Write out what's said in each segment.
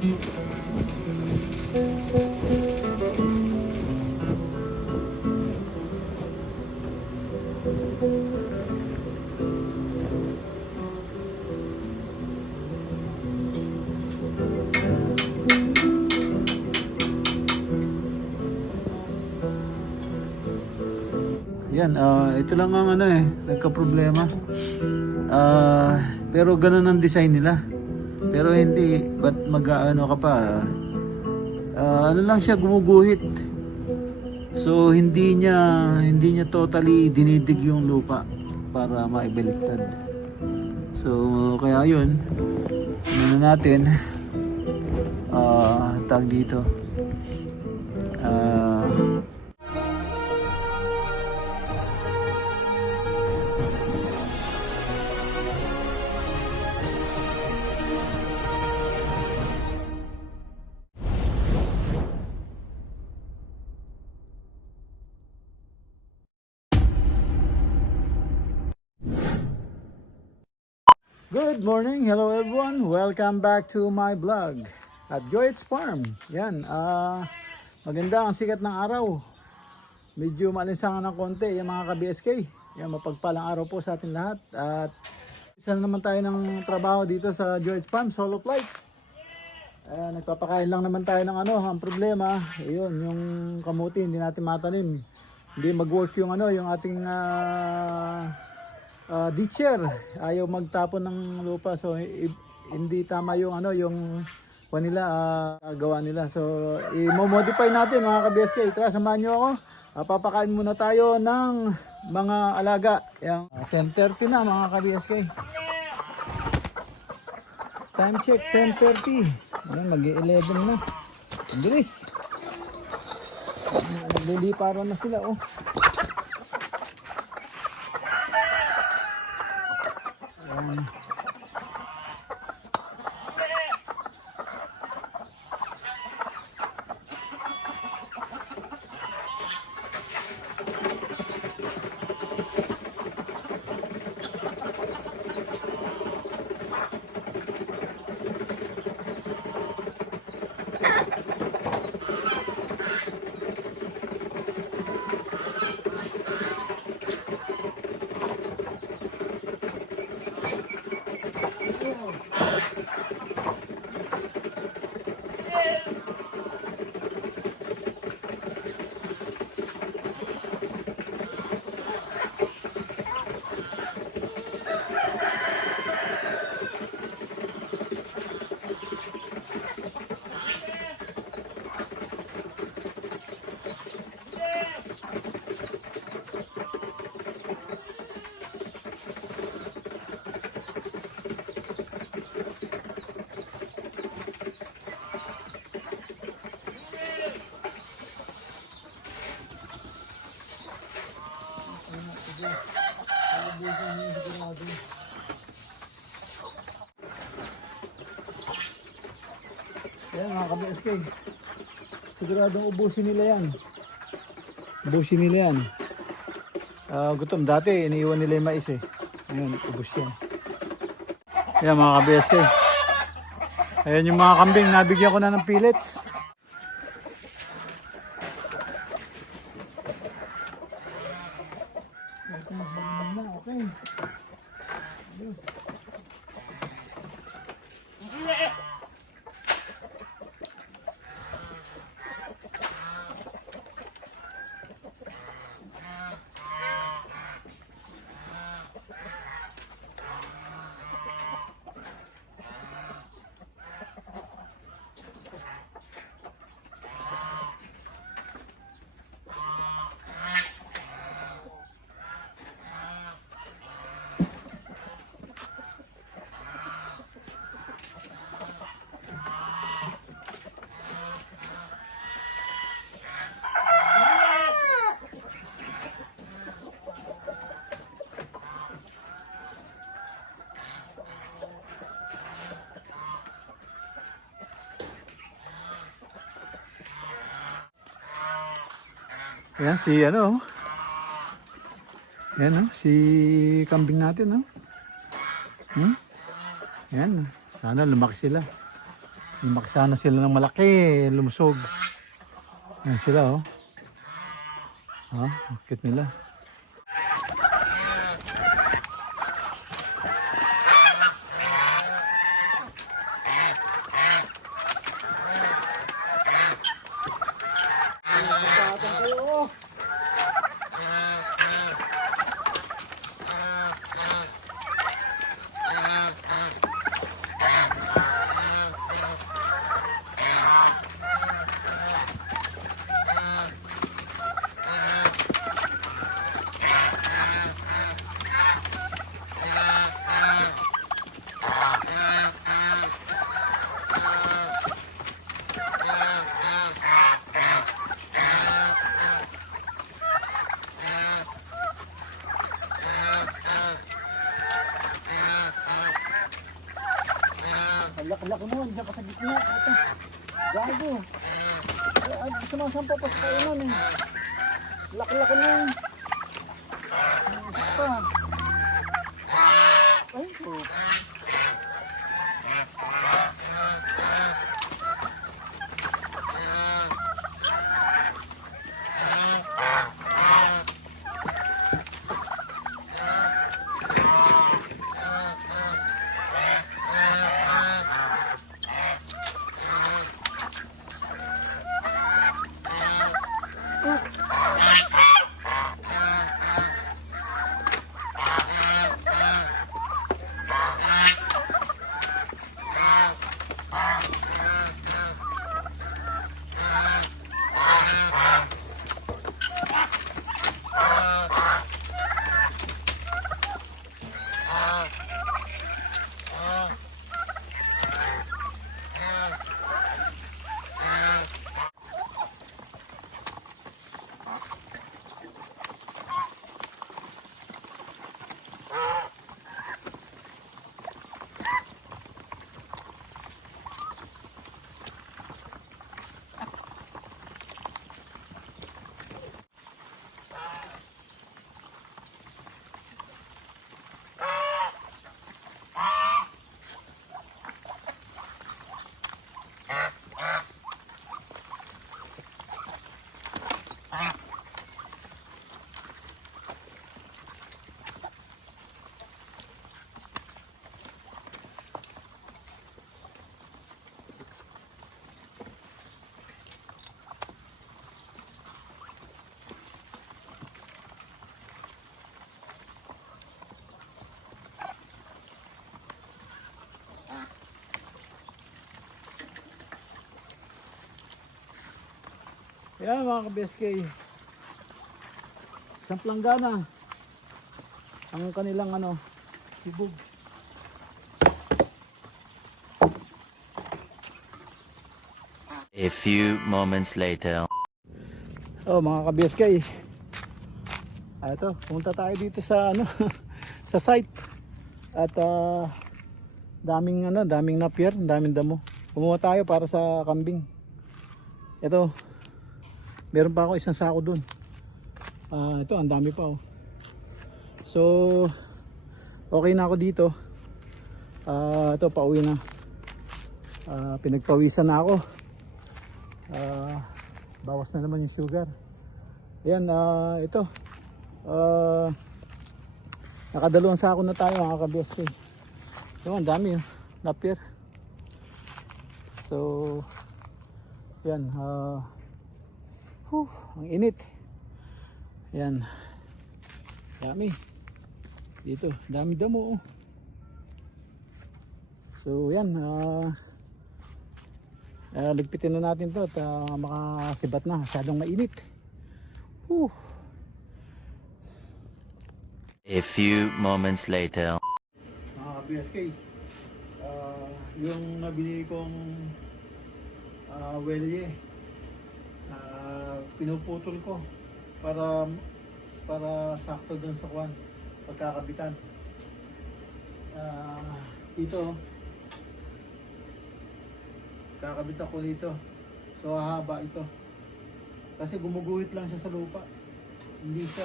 Yan, ito lang ang ano nagka-problema. Pero ganun ang design nila. Pero hindi, ba't mag-ano ka pa? Ano lang siya, gumuguhit. So hindi niya totally dinidig yung lupa para maibaliktad. So kaya yun, ano natin, tag dito. Good morning, hello everyone. Welcome back to my vlog at Joy's Farm. Yan, maganda ang sikat ng araw. Medyo malinsangan ng konti yung mga ka-BSK. Yan, mapagpalang araw po sa atin lahat. At isa naman tayo ng trabaho dito sa Joy's Farm, solo flight. Nagpapakain lang naman tayo ng ano. Ang problema, yun, yung kamuti hindi natin matanim. Hindi mag-work yung ano, yung ating ditcher, ayaw magtapon ng lupa, so hindi tama yung ano, yung gawa nila. So i-modify natin mga ka-BSK. Tara, samahan nyo ako. Papakain muna tayo ng mga alaga. Yung 10:30 na mga ka-BSK. Time check 10:30. Mag-11 na. Ang bilis. Nagliliparan na sila oh. Ayan mga ka-BSK, siguradong ubusin nila yan. Ubusin nila yan. Gutom dati, iniiwan nila yung mais eh. Ayan, ubus yan. Ayan mga ka-BSK. Ayan yung mga kambing, nabigyan ko na ng pellets. Okay. Ayan si ano. Ayan si kambing natin Ayan. Sana lumaki sila. Lumaksa na sila ng malaki, lumusog. Ayan sila oh. Ah, cute nila. Laki mo, dyan ka sa gitna. Ito. Gago. Ay, sumasampa pa sa kainan eh. Laki-laki mo. Isa pa. Ay, oh. Yan mga ka-BSK, isang planggana ang kanilang sibog. A few moments later. Oh mga ka-BSK, ito, pumunta tayo dito sa sa site at daming napier, daming damo. Kumuha tayo para sa kambing. Ito, meron pa ako isang sako dun. Ito, ang dami pa oh. So, okay na ako dito. Ito, pauwi na. Pinagpawisan na ako. Bawas na naman yung sugar. Ayan, ito. Nakadalawang sako na tayo mga ka-BSK. So, ang dami oh. Napier. So, yan. Ang init. Yan. Dami. Dito, dami damo. So, yan. Ligpitin na natin to at makasibat na. Masyadong mainit. A few moments later. Mga ka-BSK, yung nabili kong welye, pinuputol ko para sakto dun sa kwan pagkakabitan. Dito kakabit ako dito, so haba ito kasi gumuguhit lang siya sa lupa, hindi siya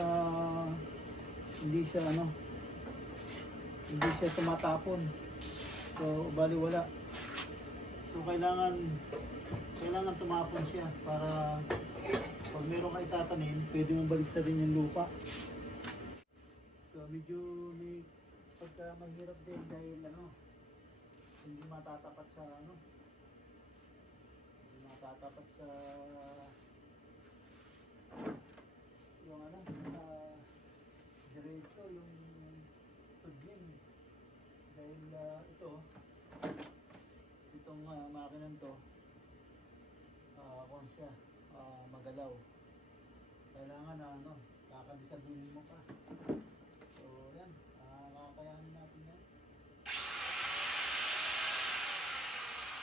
tumatapon, so bali wala. So So kailangan tumapon siya para pag meron ka itatanim, pwede mong baliktarin yung lupa. So medyo may pagka mahirap din dahil hindi matatapat sa hindi matatapat sa yung diretso yung tudling dahil itong makinan to kung siya magalaw, kailangan kakabisaduhin mo pa. So yan, kakayanin natin yan.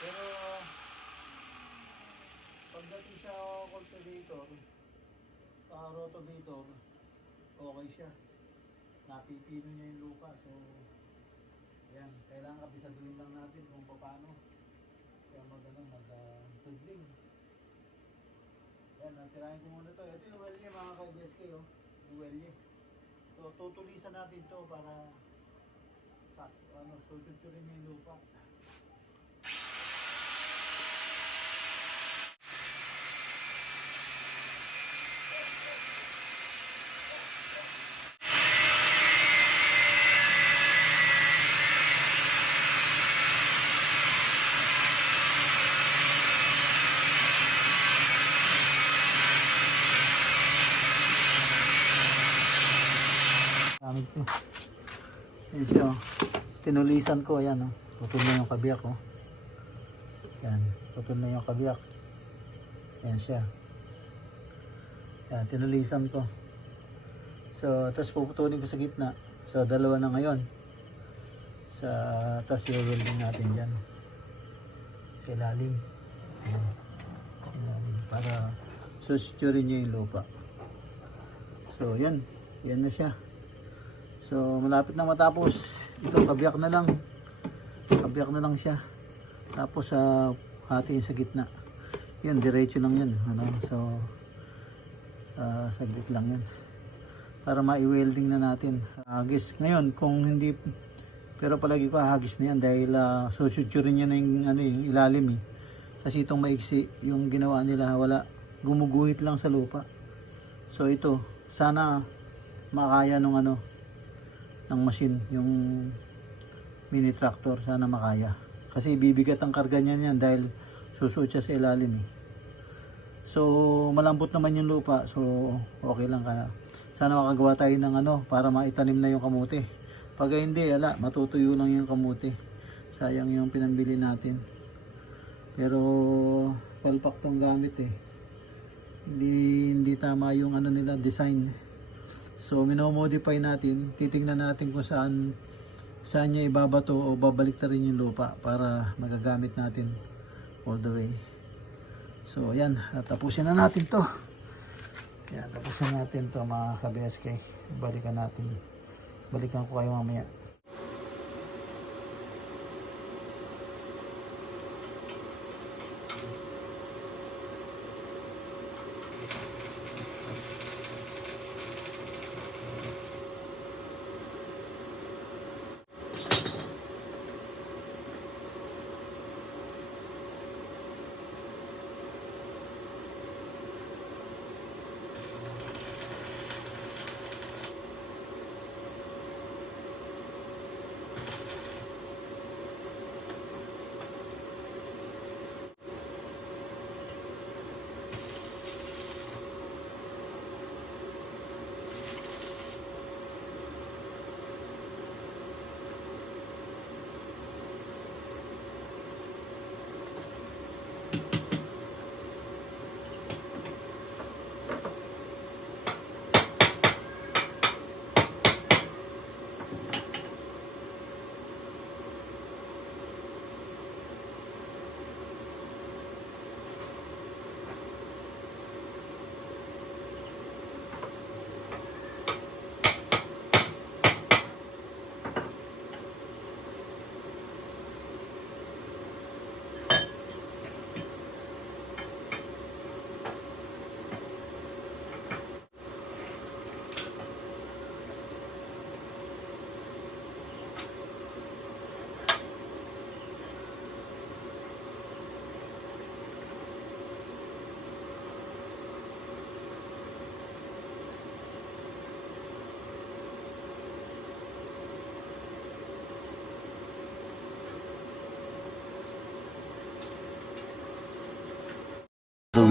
Pero pagdating sa cultivator, rotavator, okay siya, napipino niya yung lupa. So yan, kailangan kabisaduhin lang natin kung paano kaya tudling. Yan, natirahin ko muna to. Ito yung welye mga ka-BSK, oh. Yung welye. So tutulisan natin to para tututurin yung lupa. Gamit ko. Yan siya, oh. Tinulisan ko, yan, oh. Putol na yung kabiyak, oh. Yan, putol na yung kabiyak. Yan siya. Yan, tinulisan ko. So, tapos puputulin ko sa gitna. So, dalawa na ngayon. Tapos i-welding natin dyan. Sa ilalim. Yan. Ilalim. Para susuturin nyo yung lupa. So, yan. Yan na siya. So malapit na matapos. Ito kabiyak na lang. Kabiyak na lang siya. Tapos hatiin sa gitna. Yan, diretso lang yan. So saglit lang yan. Para ma-welding na natin. Hagis. Ngayon kung hindi, pero palagi ko hagis na yan dahil susuturin niya na yung, yung ilalim, eh. Kasi itong maiksi, yung ginawa nila, wala, gumuguhit lang sa lupa. So ito, sana makaya nung ng machine, yung mini tractor, sana makaya. Kasi bibigat ang karga niya yan dahil susuot siya sa ilalim, eh. So malambot naman yung lupa, so okay lang. Kaya sana makagawa tayo ng para maitanim na yung kamote. Pag hindi, matutuyo lang yung kamote. Sayang yung pinambili natin. Pero palpak tong gamit, eh. Hindi tama yung nila design. So minomodify natin, titingnan natin kung saan niya ibabato o babalik na rin yung lupa para magagamit natin all the way. So yan, tapusin na natin to. Yan, tapusin natin to mga ka-BSK. Balikan ko kayo mamaya.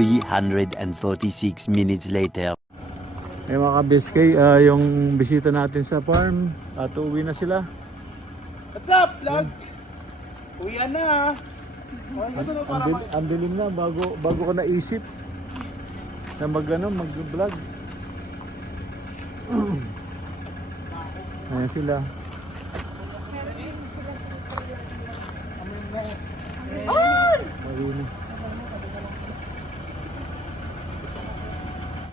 346 minutes later. May mga ka-BSK, yung bisita natin sa farm at uuwi na sila. What's up, vlog? Uwian na. Ang dilim na bago ko naisip na mag-vlog. Ayan sila. Marino.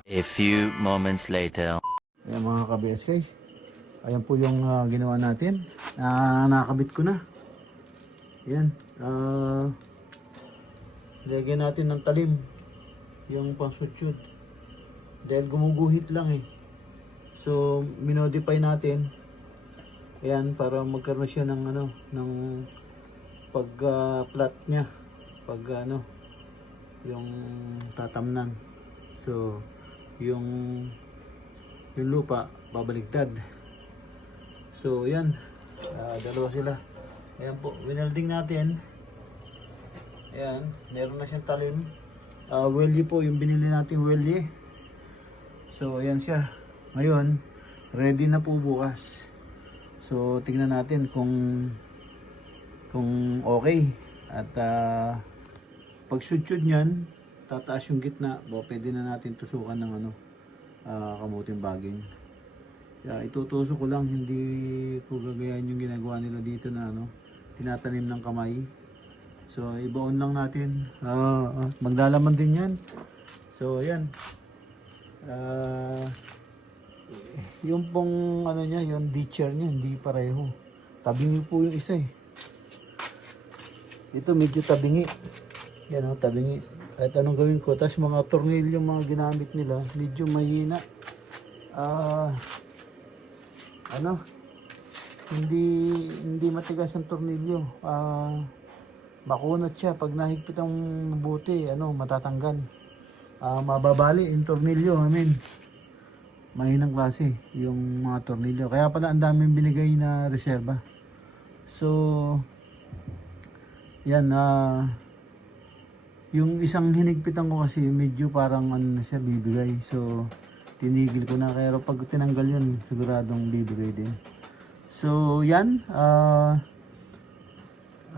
A few moments later. Ayan mga ka-BSK. Ayan po yung ginawa natin. Nakakabit ko na. Ayan. Lagyan natin ng talim. Yung pang-sutsud. Dahil gumuguhit lang eh. So, minodify natin. Ayan, para magkaroon siya ng ng pag-plat niya. Yung tatamnan. So, yung lupa babaligtad. So, yan. Dalawa sila. Ayan po, winelding natin. Ayan, meron na siyang talim. Welly po, yung binili natin welly. So, ayan siya. Ngayon, ready na po bukas. So, tingnan natin kung okay. At pag sudsud niyan, tataas yung gitna. Pwede na natin tusukan ng kamuting baging. Itutusok ko lang, hindi ko gagayahin yung ginagawa nila dito na tinatanim ng kamay. So, ibaon lang natin. Maglalaman din yan. So, ayan. Yung pong niya, yung ditcher niya, hindi pareho. Tabingi po yung isa eh. Ito medyo tabingi. Yan tabingi. Kahit anong gawin ko. Tapos mga tornilyo mga ginamit nila, medyo mahina. Hindi matigas ang tornilyo. Makunat siya. Pag nahigpit ang mabuti, matatanggal. Mababali yung tornilyo. Mahinang klase yung mga tornilyo. Kaya pala ang daming binigay na reserba. So, yan. Yung isang hinigpitan ko kasi medyo parang na siya bibigay. So, tinigil ko na. Kaya pag tinanggal yun, siguradong bibigay din. So, yan.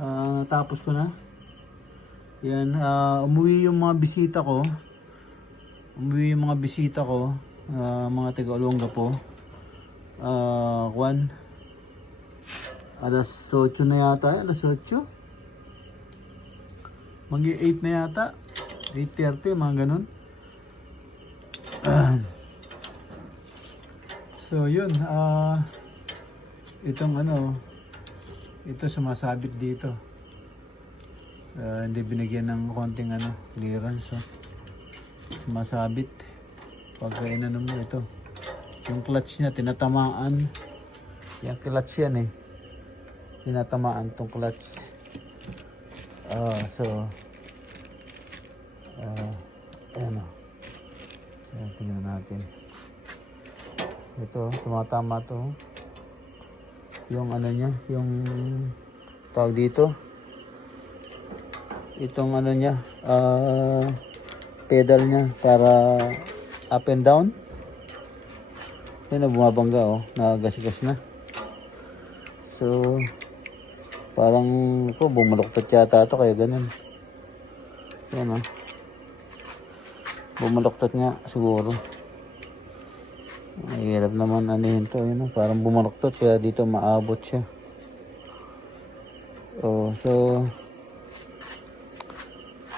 Natapos ko na. Yan. Umuwi yung mga bisita ko. Mga taga-Olonga po. Alas 8 na yata. Alas 8. Mag-8 na yata. 8:30, mga ganun. So, yun. Itong ito sumasabit dito. Hindi binigyan ng konting clearance. Sumasabit. Pagka mo ito. Yung clutch niya, tinatamaan. Yung clutch yan eh. Tinatamaan tong clutch. Ayan o. Ayan, tingnan natin. Ito, tumatama to. Yung niya, yung tawag dito. Itong niya, pedal niya para up and down. Yun na, bumabangga nagagasgas na. So, parang bumaluktot yata ito, kaya ganun. Yan bumaluktot nga siguro. Mahirap naman ito. Parang bumaluktot, kaya dito maabot siya. So,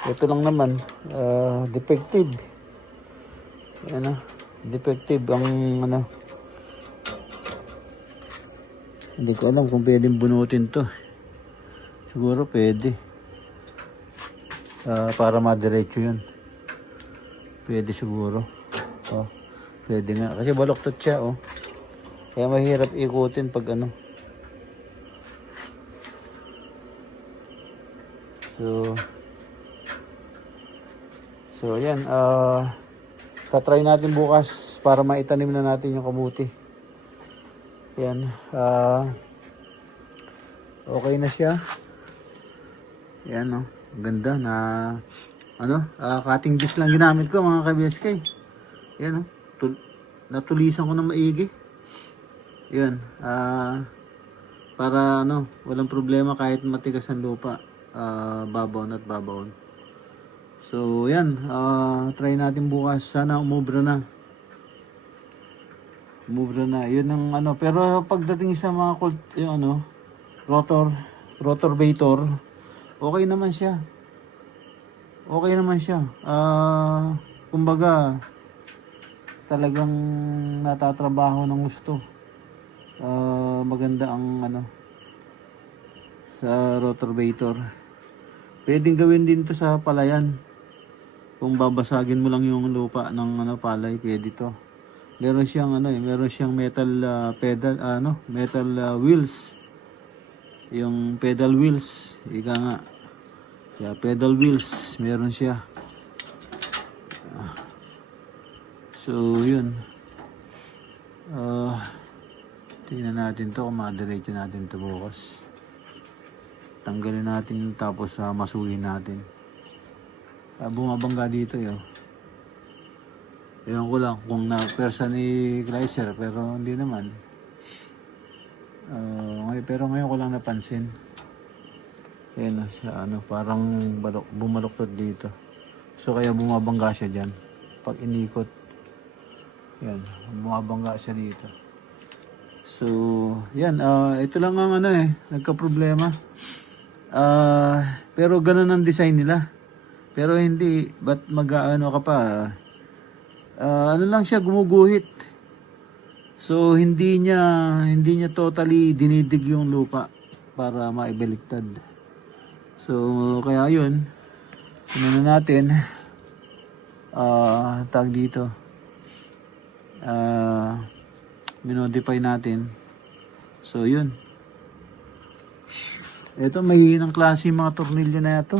ito lang naman, defective. Defective ang hindi ko alam kung pwedeng bunutin to. Siguro pwede. Para madiretso yun. Pwede siguro. Pwede nga. Kasi baluktot siya Kaya mahirap ikutin pag So yan. Tatry natin bukas para maitanim na natin yung kamuti. Yan. Okay na siya. Yan Ganda na cutting disc lang ginamit ko mga ka-BSK. Yan natulisan ko na maigi. Yan, para walang problema kahit matigas ang lupa, babaon at babaon. So yan, try natin bukas, sana umubra na. Yun ang pero pagdating sa mga yung rotorvator, okay naman siya. Kumbaga talagang natatrabaho ng gusto. Maganda ang sa rotorvator. Pwedeng gawin din to sa palayan. Kung babasagin mo lang yung lupa ng palay, pwede to. Meron siyang metal pedal, metal wheels. Yung pedal wheels, ika nga. Yeah, pedal wheels, meron siya. So, yun. Tingnan natin to kung madiretso natin to bukas. Tanggalin natin tapos masuhin natin. Bumabangga dito yun. Ewan ko lang kung na-persa ni Chrysler, pero hindi naman. Pero ngayon ko lang napansin. Ayan siya, parang bumaluktot dito. So kaya bumabangga siya dyan. Pag inikot, yan, bumabangga siya dito. So, yan, ito lang ang nagka-problema. Pero ganun ang design nila. Pero hindi, ba't ka pa? Lang siya, gumuguhit. So, hindi niya totally dinidig yung lupa para maibaliktad. So, kaya yun, natin, tag dito, minodify natin. So, yun. Ito, mahihinang klase yung mga tornilyo na ito.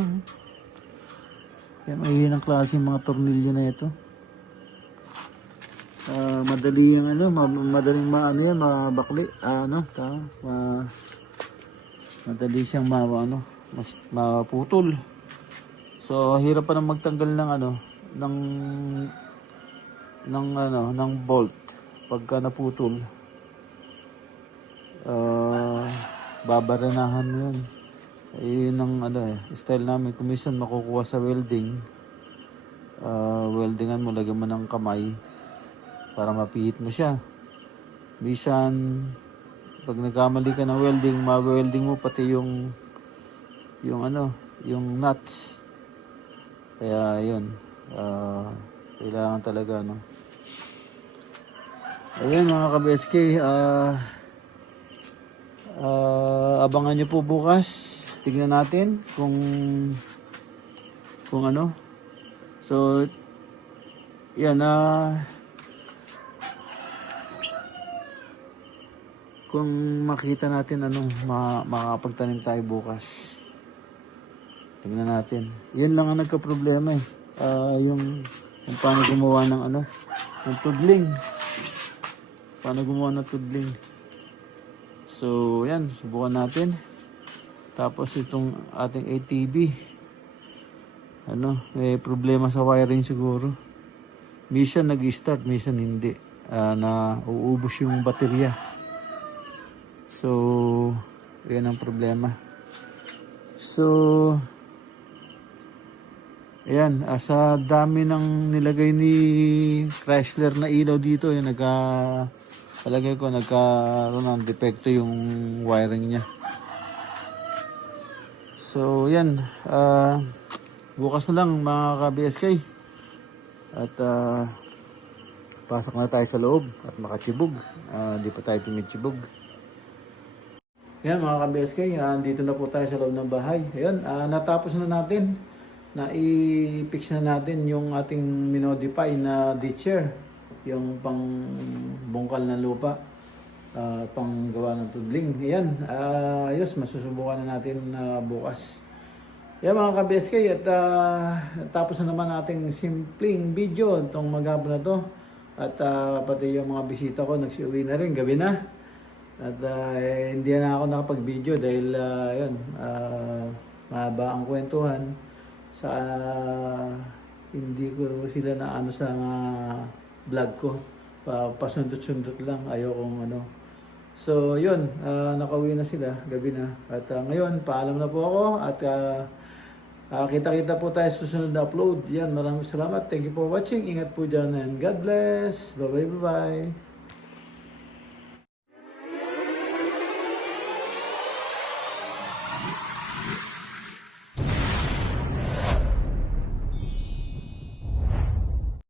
Yan, mahihinang klase yung mga tornilyo na ito. Madali yung madaling mabakli. Madali siyang maputol. So, hirap pa na magtanggal ng bolt pagka naputol. Babaranahan mo yun. Yun ang style namin. Kung minsan makukuha sa welding, weldingan mo, lagyan mo ng kamay para mapihit mo siya. Minsan pag nagkamali ka ng welding, ma-welding mo pati yung nuts. Kaya yun, kailangan talaga ayun mga ka-BSK, abangan nyo po bukas. Tignan natin kung so yan, kung makita natin makakapagtanim tayo bukas. Tingnan natin. Yan lang ang nagka-problema yung paano gumawa ng tudling. Paano gumawa ng tudling. So, yan, subukan natin. Tapos itong ating ATV, may problema sa wiring siguro. Minsan nag-start, minsan hindi. Na uubos yung baterya. So, yan ang problema. So, ayan, sa dami ng nilagay ni Chrysler na ilaw dito, yung palagay ko nagkaroon ng depekto yung wiring niya. So, yan, bukas na lang mga ka-BSK. At pasok na tayo sa loob at makachibog. Di pa tayo tumitsibog. Yan mga ka-BSK, dito na po tayo sa loob ng bahay. Ayan, natapos na natin. Na-i-fix na natin yung ating minodify na ditcher. Yung pang bungkal na lupa. Pang gawa ng tudling. Ayan, ayos, masusubukan na natin bukas. Yan mga ka-BSK, at tapos na naman ating simpleng video itong maghapon na to. At pati yung mga bisita ko nagsiuwi na rin, gabi na. At hindi na ako nakapag-video dahil mahaba ang kwentuhan. sa hindi ko sila na ano sa vlog ko. Pasundot-sundot lang, ayokong ano. So, yun, nakauwi na sila, gabi na. At ngayon, paalam na po ako at kita-kita po tayo sa susunod na upload. Yan, maraming salamat. Thank you for watching. Ingat po dyan and God bless. Bye-bye, bye-bye.